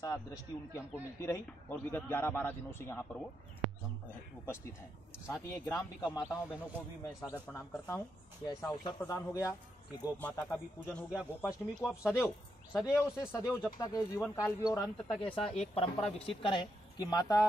हमेशा दृष्टि उनकी हमको मिलती रही और विगत 11-12 दिनों से यहाँ पर वो उपस्थित हैं। साथ ही ये ग्राम विका माताओं बहनों को भी मैं सादर प्रणाम करता हूँ कि ऐसा अवसर प्रदान हो गया कि गौ माता का भी पूजन हो गया। गोपाष्टमी को अब सदैव से सदैव जब तक जीवन काल भी और अंत तक ऐसा एक परंपरा विकसित करें कि माता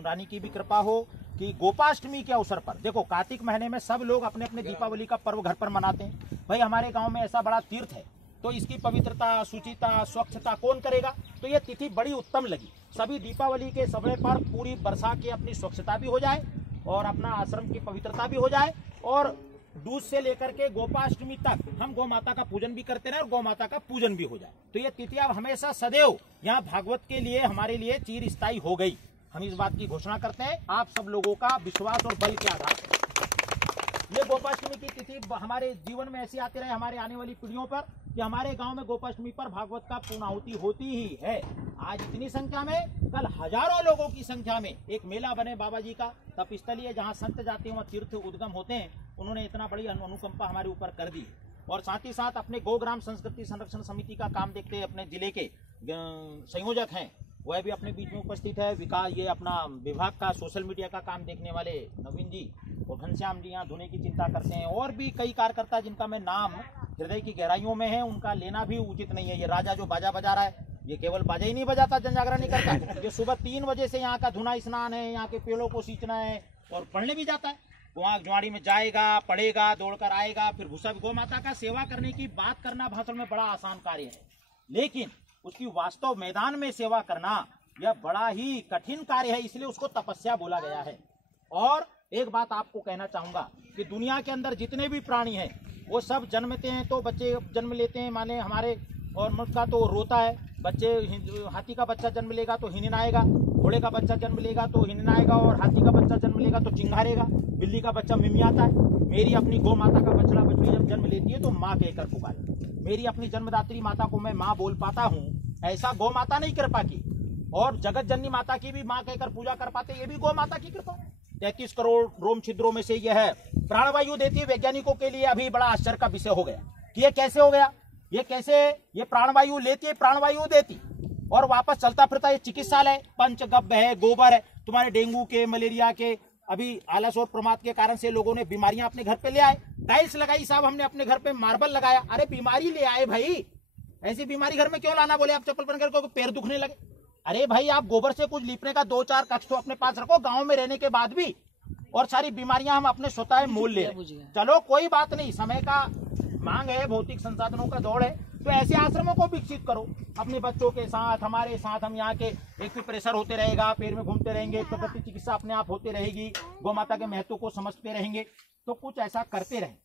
रानी की भी कृपा हो कि गोपाष्टमी के अवसर पर, देखो कार्तिक महीने में सब लोग अपने अपने दीपावली का पर्व घर पर मनाते हैं। भाई हमारे गांव में ऐसा बड़ा तीर्थ है तो इसकी पवित्रता, शुचिता, स्वच्छता कौन करेगा? तो ये तिथि बड़ी उत्तम लगी। सभी दीपावली के समय पर पूरी बरसा के अपनी स्वच्छता भी हो जाए और अपना आश्रम की पवित्रता भी हो जाए और दूध से लेकर के गोपाष्टमी तक हम गौ माता का पूजन भी करते रहे और गौ माता का पूजन भी हो जाए। तो ये तिथि अब हमेशा सदैव यहाँ भागवत के लिए हमारे लिए चिर स्थायी हो गई। हम इस बात की घोषणा करते हैं आप सब लोगों का विश्वास और बल के आधार पर। ये गोपाष्टमी की तिथि हमारे जीवन में ऐसी आती रहे हमारे आने वाली पीढ़ियों पर कि हमारे गांव में गोपाष्टमी पर भागवत का पूर्णाहुति होती ही है। आज इतनी संख्या में, कल हजारों लोगों की संख्या में एक मेला बने बाबा जी का तपस्थली है जहां संत जाते हैं वहां तीर्थ उद्गम होते हैं। उन्होंने इतना बड़ी अनुकंपा हमारे ऊपर कर दी है। और साथ ही साथ अपने गौग्राम संस्कृति संरक्षण समिति का काम देखते हैं अपने जिले के संयोजक हैं, वह भी अपने बीच में उपस्थित है। विकास ये अपना विभाग का सोशल मीडिया का काम देखने वाले नवीन जी और घनश्याम जी यहाँ धुने की चिंता करते हैं और भी कई कार्यकर्ता जिनका मैं नाम हृदय की गहराइयों में है, उनका लेना भी उचित नहीं है। ये राजा जो बाजा बजा रहा है ये केवल बाजा ही नहीं बजाता, जनजागरण नहीं करता। ये सुबह 3 बजे से यहाँ का धुना स्नान है, यहाँ के पेड़ों को सींचना है और पढ़ने भी जाता है। वहाँ ज्वाड़ी में जाएगा, पढ़ेगा, दौड़कर आएगा, फिर भूसा। गौ माता का सेवा करने की बात करना भाषण में बड़ा आसान कार्य है, लेकिन उसकी वास्तव मैदान में सेवा करना यह बड़ा ही कठिन कार्य है, इसलिए उसको तपस्या बोला गया है। और एक बात आपको कहना चाहूंगा कि दुनिया के अंदर जितने भी प्राणी हैं वो सब जन्मते हैं तो बच्चे जन्म लेते हैं, माने हमारे और मनुष्य का तो रोता है, बच्चे हाथी का बच्चा जन्म लेगा तो हिननाएगा, घोड़े का बच्चा जन्म लेगा तो हिननाएगा और हाथी का बच्चा जन्म लेगा तो चिंगारेगा, बिल्ली का बच्चा मिमियाता है। मेरी अपनी गौ माता का बछड़ा बछड़ी जब जन्म लेती है तो माँ कहकर पुकारे। मेरी अपनी जन्मदात्री माता को मैं माँ बोल पाता हूँ, ऐसा गौ माता नहीं कृपा की। और जगत जननी माता की भी माँ कहकर पूजा कर पाते, ये भी गौ माता की कृपा। 33 करोड़ रोम छिद्रों में से यह है प्राणवायु देती है। वैज्ञानिकों के लिए अभी बड़ा आश्चर्य का विषय हो गया कि ये कैसे हो गया, ये कैसे ये प्राणवायु लेती है, प्राणवायु देती और वापस चलता फिरता ये चिकित्सालय, पंचगव्य है, गोबर है। तुम्हारे डेंगू के, मलेरिया के, अभी आलस और प्रमाद के कारण से लोगों ने बीमारियां अपने घर पे ले आए। टाइल्स लगाई साहब हमने अपने घर पे, मार्बल लगाया, अरे बीमारी ले आए भाई। ऐसी बीमारी घर में क्यों लाना? बोले आप चप्पल पहन कर पैर दुखने लगे। अरे भाई आप गोबर से कुछ लीपने का 2-4 कक्ष तो अपने पास रखो गांव में रहने के बाद भी, और सारी बीमारियां हम अपने स्वतः मोल ले। चलो कोई बात नहीं, समय का मांग है, भौतिक संसाधनों का दौड़ है, तो ऐसे आश्रमों को विकसित करो अपने बच्चों के साथ, हमारे साथ। हम यहाँ के एक भी प्रेशर होते रहेगा, पैर में घूमते रहेंगे, प्रकृति चिकित्सा अपने आप होते रहेगी, गौ माता के महत्व को समझते रहेंगे, तो कुछ ऐसा करते रहें।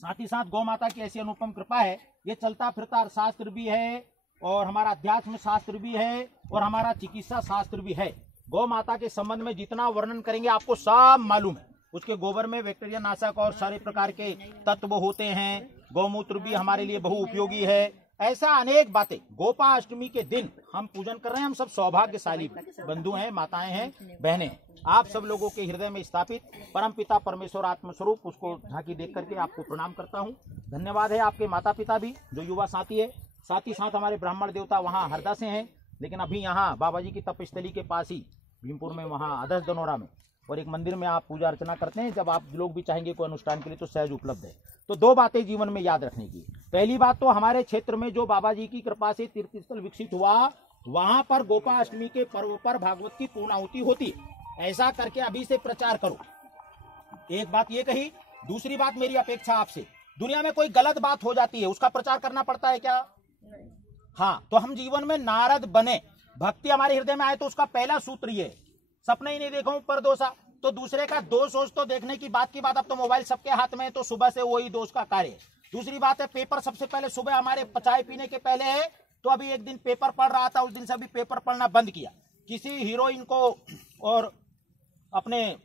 साथ ही साथ गौ माता की ऐसी अनुपम कृपा है, ये चलता फिरता शास्त्र भी है और हमारा अध्यात्म शास्त्र भी है और हमारा चिकित्सा शास्त्र भी है। गौ माता के संबंध में जितना वर्णन करेंगे आपको सब मालूम है। उसके गोबर में बैक्टीरिया नाशक और सारे प्रकार के तत्व होते हैं, गौमूत्र भी हमारे लिए बहु उपयोगी है। ऐसा अनेक बातें गोपाष्टमी के दिन हम पूजन कर रहे हैं। हम सब सौभाग्यशाली बंधु हैं, माताएं हैं, बहनें हैं। आप सब लोगों के हृदय में स्थापित परम पिता परमेश्वर आत्मस्वरूप, उसको झांकी देख करके आपको प्रणाम करता हूँ। धन्यवाद है आपके माता पिता भी जो युवा साथी है। साथ ही साथ हमारे ब्राह्मण देवता वहाँ हरदा से हैं, लेकिन अभी यहाँ बाबा जी की तपस्थली के पास ही भीमपुर में, वहाँ आदर्श दनोरा में, और एक मंदिर में आप पूजा अर्चना करते हैं। जब आप लोग भी चाहेंगे कोई अनुष्ठान के लिए तो सहज उपलब्ध है। तो 2 बातें जीवन में याद रखने की। पहली बात तो हमारे क्षेत्र में जो बाबा जी की कृपा से तीर्थस्थल विकसित हुआ, वहां पर गोपाष्टमी के पर्व पर भागवत की पूर्णाहुति होती है। ऐसा करके अभी से प्रचार करो। एक बात ये कही। दूसरी बात मेरी अपेक्षा आपसे, दुनिया में कोई गलत बात हो जाती है उसका प्रचार करना पड़ता है क्या? हाँ, तो हम जीवन में नारद बने, भक्ति हमारे हृदय में आए तो उसका पहला सूत्र ये, सपने ही नहीं देखूं पर दोषा। तो दूसरे का दोष सोच तो देखने की बात अब तो मोबाइल सबके हाथ में है, तो सुबह से वही दोष का कार्य है। दूसरी बात है पेपर सबसे पहले सुबह हमारे चाय पीने के पहले है। तो अभी एक दिन पेपर पढ़ रहा था, उस दिन से अभी पेपर पढ़ना बंद किया। किसी हीरोइन को और अपने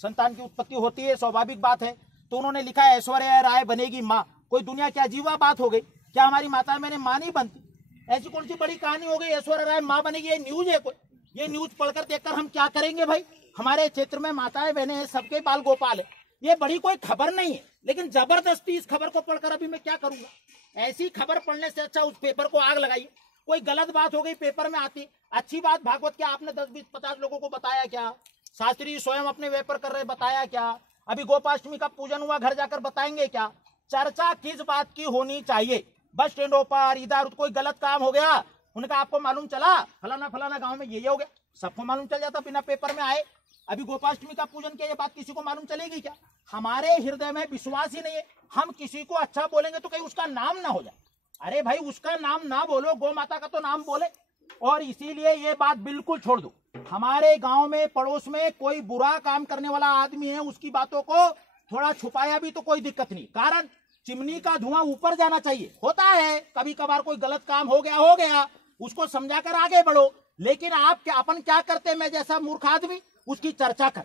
संतान की उत्पत्ति होती है, स्वाभाविक बात है। तो उन्होंने लिखा ऐश्वर्या राय बनेगी माँ। कोई दुनिया की अजीब बात हो गई क्या? हमारी माता मैंने माँ नहीं बनती? ऐसी कौन सी बड़ी कहानी हो गई ऐश्वर्या राय माँ बनेगी? ये न्यूज है कोई? ये न्यूज पढ़कर देखकर हम क्या करेंगे भाई? हमारे क्षेत्र में माताएं बहनें हैं, सबके बाल गोपाल है, ये बड़ी कोई खबर नहीं है। लेकिन जबरदस्ती इस खबर को पढ़कर अभी मैं क्या करूंगा? ऐसी खबर पढ़ने से अच्छा उस पेपर को आग लगाइए, कोई गलत बात हो गई पेपर में आती, अच्छी बात भागवत क्या आपने 10 20 50 लोगों को बताया क्या? शास्त्री स्वयं अपने वेपर कर रहे, बताया क्या? अभी गोपाष्टमी का पूजन हुआ, घर जाकर बताएंगे क्या? चर्चा किस बात की होनी चाहिए? बस स्टैंडों पर इधर कोई गलत काम हो गया, उनका आपको मालूम चला फलाना फलाना गांव में ये हो गया, सबको मालूम चल जाता बिना पेपर में आए। अभी गोपाष्टमी का पूजन किया, ये बात किसी को मालूम चलेगी क्या? हमारे हृदय में विश्वास ही नहीं है। हम किसी को अच्छा बोलेंगे तो कहीं उसका नाम ना हो जाए। अरे भाई उसका नाम ना बोलो, गौ माता का तो नाम बोले। और इसीलिए ये बात बिल्कुल छोड़ दो। हमारे गांव में पड़ोस में कोई बुरा काम करने वाला आदमी है, उसकी बातों को थोड़ा छुपाया भी तो कोई दिक्कत नहीं, कारण चिमनी का धुआं ऊपर जाना चाहिए। होता है कभी कभार कोई गलत काम हो गया, उसको समझाकर आगे बढ़ो। लेकिन आप क्या अपन क्या करते हैं, मैं जैसा मूर्ख आदमी उसकी चर्चा कर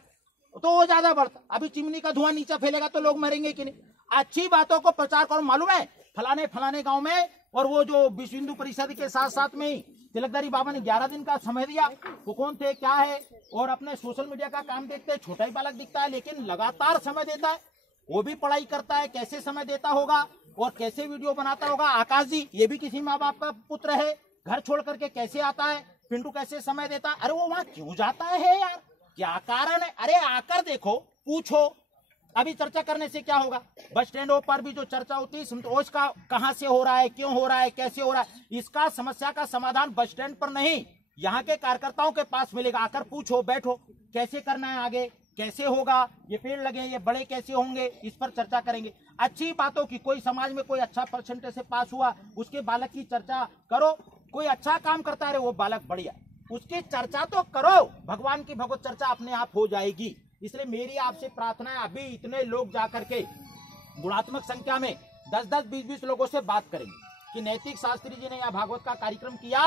तो वो ज्यादा बढ़ता। अभी चिमनी का धुआं नीचे फैलेगा तो लोग मरेंगे कि नहीं? अच्छी बातों को प्रचार करो। मालूम है फलाने फलाने गांव में, और वो जो विश्व हिंदू परिषद के साथ साथ में ही तिलकधारी बाबा ने 11 दिन का समय दिया। वो कौन थे, क्या है, और अपने सोशल मीडिया का काम देखते हैं, छोटा ही बालक दिखता है लेकिन लगातार समय देता है। वो भी पढ़ाई करता है, कैसे समय देता होगा और कैसे वीडियो बनाता होगा। आकाश जी ये भी किसी माँ बाप का पुत्र है, घर छोड़ करके कैसे आता है। पिंटू कैसे समय देता है। अरे वो वहां क्यों जाता है यार, क्या कारण है? अरे आकर देखो, पूछो। अभी चर्चा करने से क्या होगा? बस स्टैंडों पर भी जो चर्चा होती है उसका कहां से हो रहा है, क्यों हो रहा है, कैसे हो रहा है, इसका समस्या का समाधान बस स्टैंड पर नहीं, यहाँ के कार्यकर्ताओं के पास मिलेगा। आकर पूछो, बैठो, कैसे करना है, आगे कैसे होगा, ये पेड़ लगे, ये बड़े कैसे होंगे, इस पर चर्चा करेंगे। अच्छी बातों की, कोई समाज में कोई अच्छा परसेंटेज से पास हुआ, उसके बालक की चर्चा करो। कोई अच्छा काम करता है वो बालक बढ़िया, उसकी चर्चा तो करो। भगवान की भगवत चर्चा अपने आप हो जाएगी। इसलिए मेरी आपसे प्रार्थना है, अभी इतने लोग जाकर के गुणात्मक संख्या में 10-10, 20-20 लोगों से बात करेंगे कि नैतिक शास्त्री जी ने यहाँ भागवत का कार्यक्रम किया,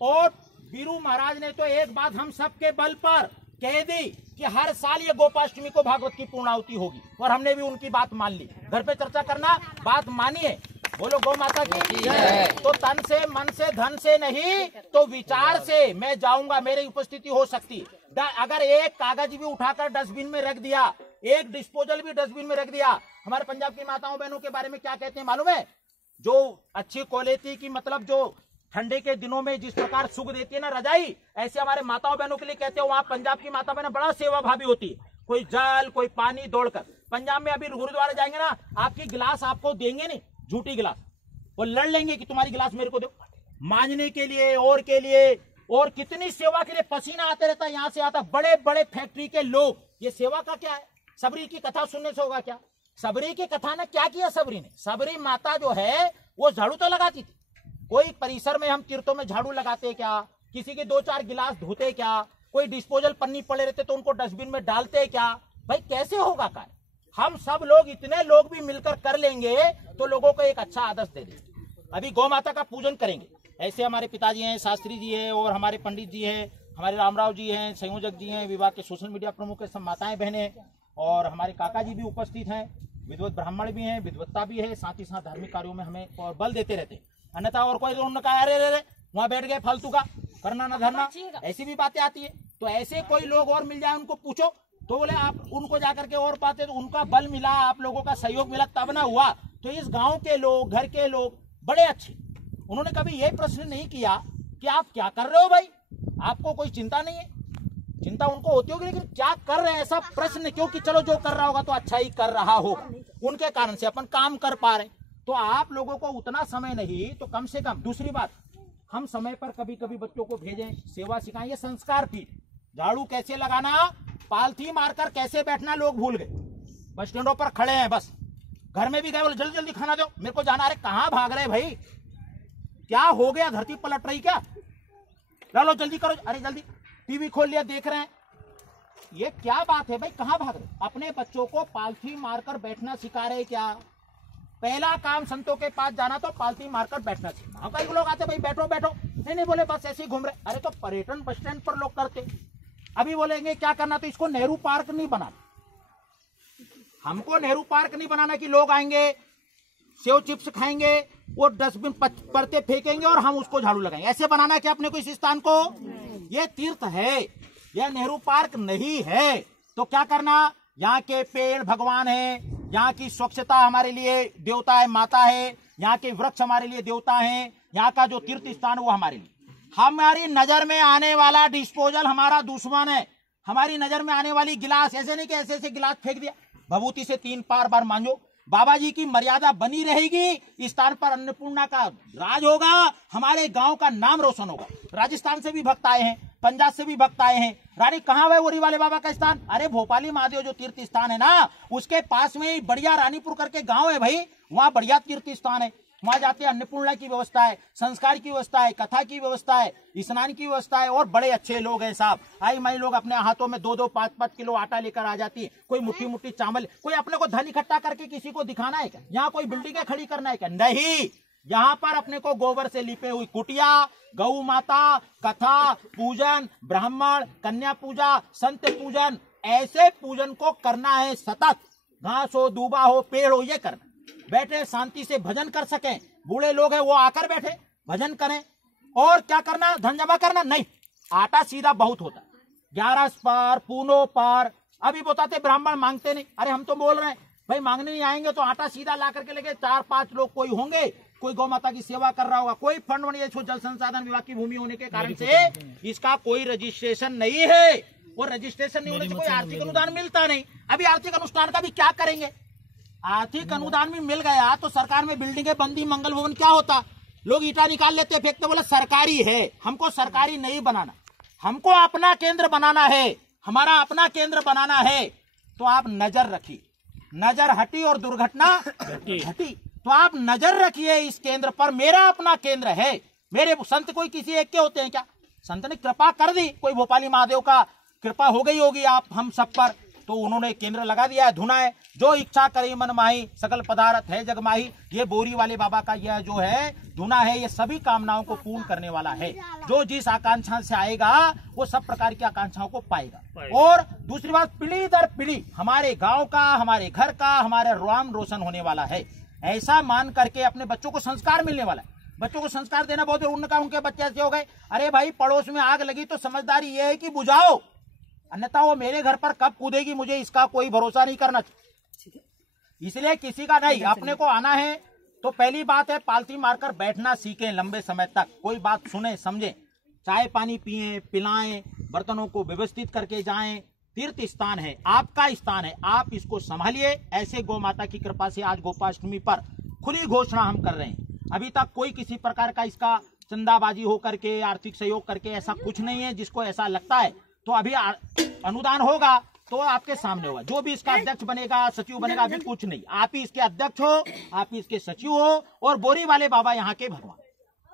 और बीरू महाराज ने तो एक बात हम सबके बल पर कह दी कि हर साल ये गोपाष्टमी को भागवत की पूर्णाहुति होगी, और हमने भी उनकी बात मान ली। घर पे चर्चा करना, बात मानिए। बोलो गौ माता की जय। तो तन से, मन से, धन से नहीं तो विचार से मैं जाऊंगा, मेरी उपस्थिति हो सकती। अगर एक कागज भी उठाकर डस्टबिन में रख दिया, एक डिस्पोजल भी डस्टबिन में रख दिया। हमारे पंजाब की माताओं बहनों के बारे में क्या कहते हैं मालूम है? जो अच्छी क्वालिटी की, मतलब जो ठंडे के दिनों में जिस प्रकार सुख देती है ना रजाई, ऐसे हमारे माताओं बहनों के लिए कहते हैं। वहां पंजाब की माता बहन बड़ा सेवा भावी होती है, कोई जल कोई पानी दौड़कर। पंजाब में अभी गुरुद्वारा जाएंगे ना, आपकी गिलास आपको देंगे नहीं, झूठी गिलास, वो लड़ लेंगे कि तुम्हारी गिलास मेरे को दो, मांझने के लिए और के लिए, और कितनी सेवा के लिए पसीना आते रहता है, यहाँ से आता। बड़े बड़े फैक्ट्री के लोग, ये सेवा का क्या है? सबरी की कथा सुनने से होगा क्या? सबरी की कथा ने क्या किया? सबरी ने, सबरी माता जो है वो झाड़ू तो लगाती थी। कोई परिसर में हम तीर्थों में झाड़ू लगाते क्या? किसी के 2-4 गिलास धोते क्या? कोई डिस्पोजल पन्नी पड़े रहते तो उनको डस्टबिन में डालते क्या? भाई कैसे होगा कार्य? हम सब लोग, इतने लोग भी मिलकर कर लेंगे तो लोगों को एक अच्छा आदर्श दे देंगे। अभी गौ माता का पूजन करेंगे, ऐसे हमारे पिताजी हैं, शास्त्री जी हैं, और हमारे पंडित जी हैं, हमारे रामराव जी हैं, संयोजक जी हैं, विभाग के सोशल मीडिया प्रमुख है, सब माताएं बहनें, और हमारे काका जी भी उपस्थित हैं, विद्वत ब्राह्मण भी हैं, विद्वत्ता भी है, साथ ही साथ धार्मिक कार्यों में हमें और बल देते रहते हैं। अन्यथा और कोई उन्होंने कहा अरे रे वहां बैठ गए फालतू का करना ना धरना, ऐसी भी बातें आती है। तो ऐसे कोई लोग और मिल जाए, उनको पूछो तो बोले आप उनको जाकर के और बातें, तो उनका बल मिला, आप लोगों का सहयोग मिला, तब ना हुआ। तो इस गांव के लोग, घर के लोग बड़े अच्छे, उन्होंने कभी ये प्रश्न नहीं किया कि आप क्या कर रहे हो भाई, आपको कोई चिंता नहीं है। चिंता उनको होती होगी लेकिन क्या कर रहे हैं ऐसा प्रश्न, क्योंकि चलो जो कर रहा होगा तो अच्छा ही कर रहा होगा, उनके कारण से अपन काम कर पा रहे। तो आप लोगों को उतना समय नहीं तो कम से कम, दूसरी बात, हम समय पर कभी कभी बच्चों को भेजें, सेवा सिखाएं, ये संस्कार पीठ। झाड़ू कैसे लगाना, पालथी मारकर कैसे बैठना लोग भूल गए। बस स्टैंडों पर खड़े हैं, बस घर में भी गए, बोले जल्दी जल्दी खाना दो, मेरे को जाना। अरे कहां भाग रहे भाई, क्या हो गया, धरती पलट रही क्या? लो जल्दी करो, अरे जल्दी, टीवी खोल लिया देख रहे हैं, ये क्या बात है भाई, कहां भाग रहे? अपने बच्चों को पालथी मारकर बैठना सिखा रहे क्या? पहला काम संतों के पास जाना तो पालथी मारकर बैठना सिखाना। कई लोग आते भाई बैठो बैठो, नहीं बोले बस ऐसे ही घूम रहे। अरे तो पर्यटन बस स्टैंड पर लोग करते, अभी बोलेंगे क्या करना, तो इसको नेहरू पार्क नहीं बनाना, हमको नेहरू पार्क नहीं बनाना कि लोग आएंगे सेव चिप्स खाएंगे, वो डस्टबिन परते फेंकेंगे और हम उसको झाड़ू लगाएंगे। ऐसे बनाना है क्या अपने को इस स्थान को? ये तीर्थ है, यह नेहरू पार्क नहीं है। तो क्या करना, यहाँ के पेड़ भगवान है, यहाँ की स्वच्छता हमारे लिए देवता है, माता है, यहाँ के वृक्ष हमारे लिए देवता हैं, यहाँ का जो तीर्थ स्थान वो हमारे लिए। हमारी नजर में आने वाला डिस्पोजल हमारा दुश्मन है। हमारी नजर में आने वाली गिलास, ऐसे नहीं कि ऐसे ऐसे गिलास फेंक दिया, भभूति से 3 बार मांजो। बाबा जी की मर्यादा बनी रहेगी, इस स्थान पर अन्नपूर्णा का राज होगा, हमारे गांव का नाम रोशन होगा। राजस्थान से भी भक्त आए हैं, पंजाब से भी भक्त आए हैं। रानी कहाँ है बोरी वाले बाबा का स्थान? अरे भोपाली महादेव जो तीर्थ स्थान है ना, उसके पास में ही बढ़िया रानीपुर करके गांव है भाई, वहां बढ़िया तीर्थ स्थान है। वहां जाते हैं, अन्नपूर्णा की व्यवस्था है, संस्कार की व्यवस्था है, कथा की व्यवस्था है, स्नान की व्यवस्था है, और बड़े अच्छे लोग हैं साहब। आई माई लोग अपने हाथों में 2-2, 5-5 किलो आटा लेकर आ जाती है, कोई मुट्ठी चावल। कोई अपने को धन इकट्ठा करके किसी को दिखाना है क्या? यहाँ कोई बिल्डिंगें खड़ी करना है क्या? नहीं, यहाँ पर अपने को गोबर से लिपे हुई कुटिया, गौ माता, कथा, पूजन, ब्राह्मण, कन्या पूजा, संत पूजन, ऐसे पूजन को करना है सतत। घास हो, दूबा हो, पेड़ हो, ये करना। बैठे शांति से भजन कर सकें, बूढ़े लोग हैं वो आकर बैठे भजन करें। और क्या करना? धन जमा करना नहीं, आटा सीधा बहुत होता, 11 पार, पूनो पार। अभी बताते ब्राह्मण मांगते नहीं। अरे हम तो बोल रहे हैं भाई, मांगने नहीं आएंगे तो आटा सीधा ला करके लेके 4-5 लोग कोई होंगे, कोई गौ माता की सेवा कर रहा होगा, कोई फंड बनी, जल संसाधन विभाग की भूमि होने के कारण से इसका कोई रजिस्ट्रेशन नहीं है, और रजिस्ट्रेशन नहीं होने से कोई आर्थिक अनुदान मिलता नहीं। अभी आर्थिक अनुष्ठान का भी क्या करेंगे? आर्थिक अनुदान भी मिल गया तो सरकार में बिल्डिंगें बंदी, मंगल भवन क्या होता? लोग ईटा निकाल लेते, फेंकते, बोले सरकारी है। हमको सरकारी नहीं बनाना, हमको अपना केंद्र बनाना है, हमारा अपना केंद्र बनाना है। तो आप नजर रखिए, नजर हटी और दुर्घटना घटी। तो आप नजर रखिए इस केंद्र पर, मेरा अपना केंद्र है। मेरे संत कोई किसी एक के होते हैं क्या? संत ने कृपा कर दी, कोई भोपाली महादेव का कृपा हो गई होगी आप हम सब पर, तो उन्होंने केंद्र लगा दिया है। धुना है, जो इच्छा करे मन माही, सकल पदार्थ है जग माही। ये बोरी वाले बाबा का यह जो है धुना है, ये सभी कामनाओं को पूर्ण करने वाला है। जो जिस आकांक्षा से आएगा वो सब प्रकार की आकांक्षाओं को पाएगा। और दूसरी बात, पीढ़ी दर पीढ़ी हमारे गांव का, हमारे घर का, हमारे राम रोशन होने वाला है। ऐसा मान करके अपने बच्चों को संस्कार मिलने वाला है। बच्चों को संस्कार देना बहुत, उनके बच्चे ऐसे हो गए, अरे भाई पड़ोस में आग लगी तो समझदारी ये है कि बुझाओ, अन्यथा वो मेरे घर पर कब कूदेगी मुझे इसका कोई भरोसा नहीं करना चाहिए। इसलिए किसी का नहीं, अपने को आना है तो पहली बात है पालती मारकर बैठना सीखें, लंबे समय तक कोई बात सुने समझें, चाय पानी पिएं, पिलाएं, बर्तनों को व्यवस्थित करके जाएं। तीर्थ स्थान है, आपका स्थान है, आप इसको संभालिए। ऐसे गौ माता की कृपा से आज गोपाष्टमी पर खुली घोषणा हम कर रहे हैं। अभी तक कोई किसी प्रकार का इसका चंदाबाजी हो करके, आर्थिक सहयोग करके ऐसा कुछ नहीं है। जिसको ऐसा लगता है तो अभी अनुदान होगा तो आपके सामने होगा। जो भी इसका अध्यक्ष बनेगा, सचिव बनेगा, अभी कुछ नहीं, आप ही इसके अध्यक्ष हो, आप ही इसके सचिव हो। और बोरी वाले बाबा यहाँ के भगवान।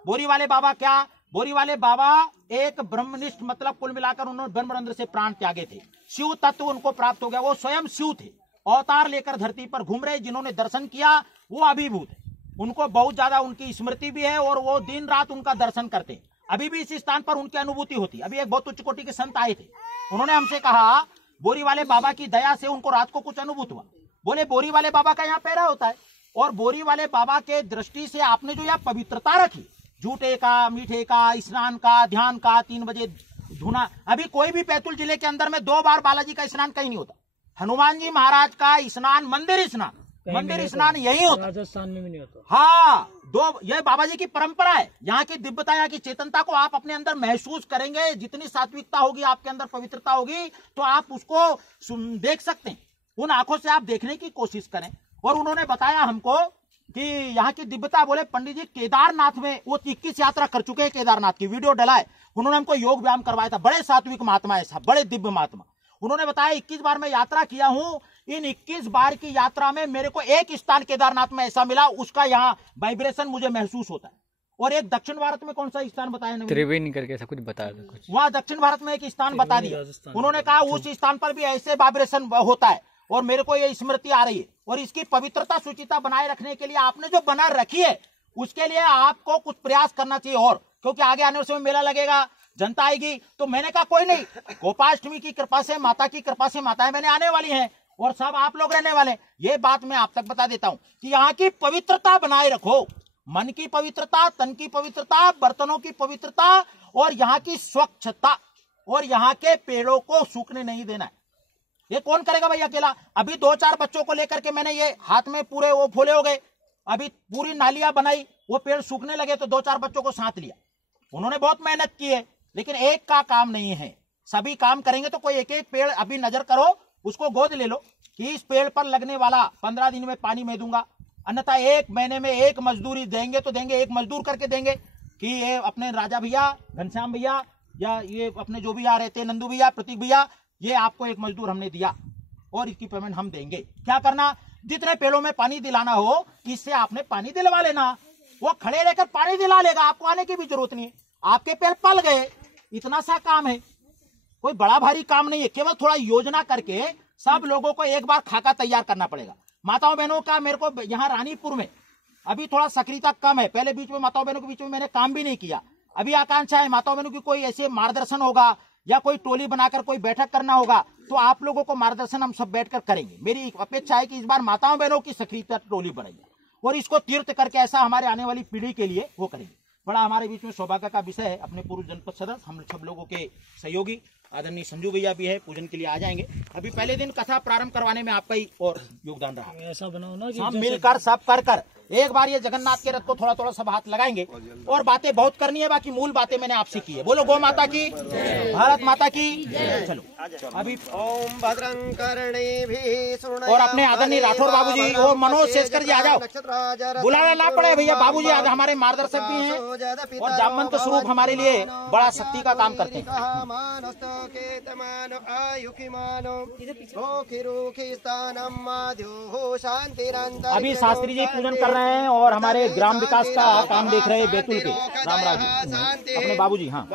बोरी वाले बाबा क्या? बोरी वाले बाबा एक ब्रह्मनिष्ठ, मतलब कुल मिलाकर उन्होंने ब्रह्मरंध्र से प्राण त्यागे थे, शिव तत्व उनको प्राप्त हो गया। वो स्वयं शिव थे, अवतार लेकर धरती पर घूम रहे। जिन्होंने दर्शन किया वो अभिभूत है, उनको बहुत ज्यादा उनकी स्मृति भी है और वो दिन रात उनका दर्शन करते हैं। अभी भी इस स्थान पर उनकी अनुभूति होती। अभी एक बहुत उच्च कोटि के संत आए थे, उन्होंने हमसे कहा बोरी वाले बाबा की दया से उनको रात को कुछ अनुभूत हुआ। बोले बोरी वाले बाबा का यहाँ पैरा होता है, और बोरी वाले बाबा के दृष्टि से आपने जो यहाँ पवित्रता रखी, झूठे का, मीठे का, स्नान का, ध्यान का, 3 बजे धुना। अभी कोई भी बैतूल जिले के अंदर में 2 बार बालाजी का स्नान कहीं नहीं होता। हनुमान जी महाराज का स्नान, मंदिर स्नान यही होता, राजस्थान में भी नहीं होता। हाँ, ये बाबा जी की परंपरा है। यहाँ की दिव्यता, यहाँ की चेतनता को आप अपने अंदर महसूस करेंगे। जितनी सात्विकता होगी आपके अंदर, पवित्रता होगी, तो आप उसको देख सकते हैं। उन आंखों से आप देखने की कोशिश करें। और उन्होंने बताया हमको कि यहाँ की दिव्यता, बोले पंडित जी केदारनाथ में वो 21 यात्रा कर चुके हैं, केदारनाथ की वीडियो डला है। उन्होंने हमको योग व्यायाम करवाया था। बड़े सात्विक महात्मा है, बड़े दिव्य महात्मा। उन्होंने बताया 21 बार मैं यात्रा किया हूं, इन 21 बार की यात्रा में मेरे को एक स्थान केदारनाथ में ऐसा मिला, उसका यहाँ वाइब्रेशन मुझे महसूस होता है। और एक दक्षिण भारत में कौन सा स्थान बताया? त्रिवेणी करके ऐसा कुछ बताया था कुछ, वहां दक्षिण भारत में एक स्थान बता दिया। उन्होंने कहा उस स्थान पर भी ऐसे वाइब्रेशन होता है, और मेरे को ये स्मृति आ रही है। और इसकी पवित्रता, शुचिता बनाए रखने के लिए आपने जो बना रखी है, उसके लिए आपको कुछ प्रयास करना चाहिए। और क्योंकि आगे आने वाले समय मेला लगेगा, जनता आएगी, तो मैंने कहा कोई नहीं, गोपाष्टमी की कृपा से, माता की कृपा से माताएं मैंने आने वाली हैं, और सब आप लोग रहने वाले। ये बात मैं आप तक बता देता हूं कि यहाँ की पवित्रता बनाए रखो। मन की पवित्रता, तन की पवित्रता, बर्तनों की पवित्रता, और यहाँ की स्वच्छता, और यहाँ के पेड़ों को सूखने नहीं देना है। ये कौन करेगा भाई अकेला? अभी 2-4 बच्चों को लेकर के मैंने ये हाथ में पूरे वो फूले हो गए, अभी पूरी नालियां बनाई, वो पेड़ सूखने लगे तो 2-4 बच्चों को साथ लिया। उन्होंने बहुत मेहनत की है, लेकिन एक का काम नहीं है, सभी काम करेंगे तो कोई एक एक पेड़ अभी नजर करो, उसको गोद ले लो कि इस पेड़ पर लगने वाला 15 दिन में पानी मैं दूंगा, अन्यथा 1 महीने में 1 मजदूरी देंगे तो देंगे, 1 मजदूर करके देंगे कि ये अपने राजा भैया, घनश्याम भैया, या ये अपने जो भी आ रहे थे, नंदू भैया, प्रतीक भैया, ये आपको 1 मजदूर हमने दिया और इसकी पेमेंट हम देंगे। क्या करना, जितने पेड़ों में पानी दिलाना हो इससे आपने पानी दिलवा लेना, वो खड़े रहकर पानी दिला लेगा, आपको आने की भी जरूरत नहीं है, आपके पेड़ पल गए, इतना सा काम है, कोई बड़ा भारी काम नहीं है। केवल थोड़ा योजना करके सब लोगों को एक बार खाका तैयार करना पड़ेगा। माताओं बहनों का मेरे को यहाँ रानीपुर में अभी थोड़ा सक्रियता कम है, पहले बीच में माताओं बहनों के बीच में मैंने काम भी नहीं किया। अभी आकांक्षा है माताओं बहनों की कोई ऐसे मार्गदर्शन होगा या कोई टोली बनाकर कोई बैठक करना होगा तो आप लोगों को मार्गदर्शन हम सब बैठकर करेंगे। मेरी अपेक्षा है कि इस बार माताओं बहनों की सक्रियता टोली बढ़ेगी और इसको तीर्थ करके ऐसा हमारे आने वाली पीढ़ी के लिए वो करेंगे। बड़ा हमारे बीच में सौभाग्य का विषय है, अपने पूर्व जनपद सदस्य हम सब लोगों के सहयोगी आदरणीय संजू भैया भी है, पूजन के लिए आ जाएंगे। अभी पहले दिन कथा प्रारंभ करवाने में आपका ही और योगदान रहा। ऐसा बनाओ ना कि हम मिलकर सब कर एक बार ये जगन्नाथ के रथ को थोड़ा थोड़ा सब हाथ लगाएंगे और बातें बहुत करनी है, बाकी मूल बातें मैंने आपसे की है। बोलो गौ माता की, भारत माता की। चलो अभी ओम भद्रं कर्णेभिः और अपने आदरणीय राठौर बाबूजी और मनोज शेषकर जी आ जाओ, बुलाना ना पड़े भैया, बाबूजी आज हमारे मार्गदर्शक भी हैं और जामवंत स्वरूप हमारे लिए बड़ा शक्ति का काम करते हैं। अभी शास्त्री जी पूजन कर रहे हैं और हमारे ग्राम विकास का काम देख रहे हैं बैतूल के रामराज जी, अपने बाबूजी। हाँ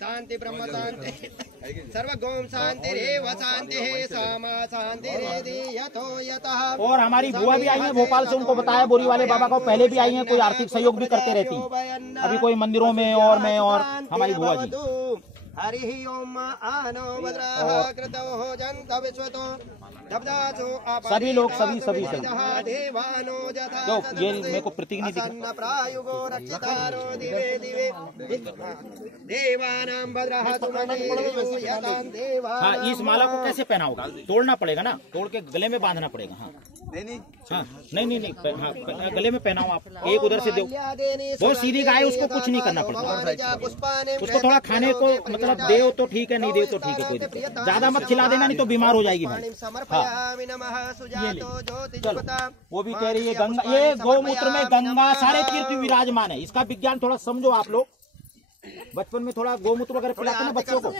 शांति ब्रह्म शांति सर्वगोम शांति रेव शांति है सामा शांति रेधि यथो यतः। और हमारी बुआ भी आई है भोपाल से, उनको बताया बोरी वाले बाबा को, पहले भी आई हैं, कोई आर्थिक सहयोग भी करते रहती हैं अभी कोई मंदिरों में और मैं और हमारी बुआ जी। हरि ओम आनो भद्रः कृतो जंत विश्वतो दब्दासो सभी लोग सभी देवानो जथा तो ये मेरे को प्रतीक नहीं दिखा। प्रायुगो रक्षितारो दिवे दिवे देवानां भद्रः सुमनेषु यतां देवा। हाँ, इस माला को कैसे पहना होगा, तोड़ना पड़ेगा ना, तोड़ के गले में बांधना पड़ेगा। हाँ हाँ नहीं हाँ, गले में पहनाओ आप, एक उधर से दो, बहुत सीधी गाय, उसको कुछ नहीं करना पड़ता, उसको थोड़ा खाने को मतलब देव तो ठीक है, नहीं देव तो ठीक है, कोई दिक्कत, ज्यादा मत खिला देना नहीं तो बीमार हो जाएगी भाई। चलो वो भी कह रही है गंगा, ये गौमूत्र में गंगा सारे तीर्थ विराजमान है, इसका विज्ञान थोड़ा समझो आप लोग। बचपन में थोड़ा गौमूत्र वगैरह पिलाते ना बच्चों को।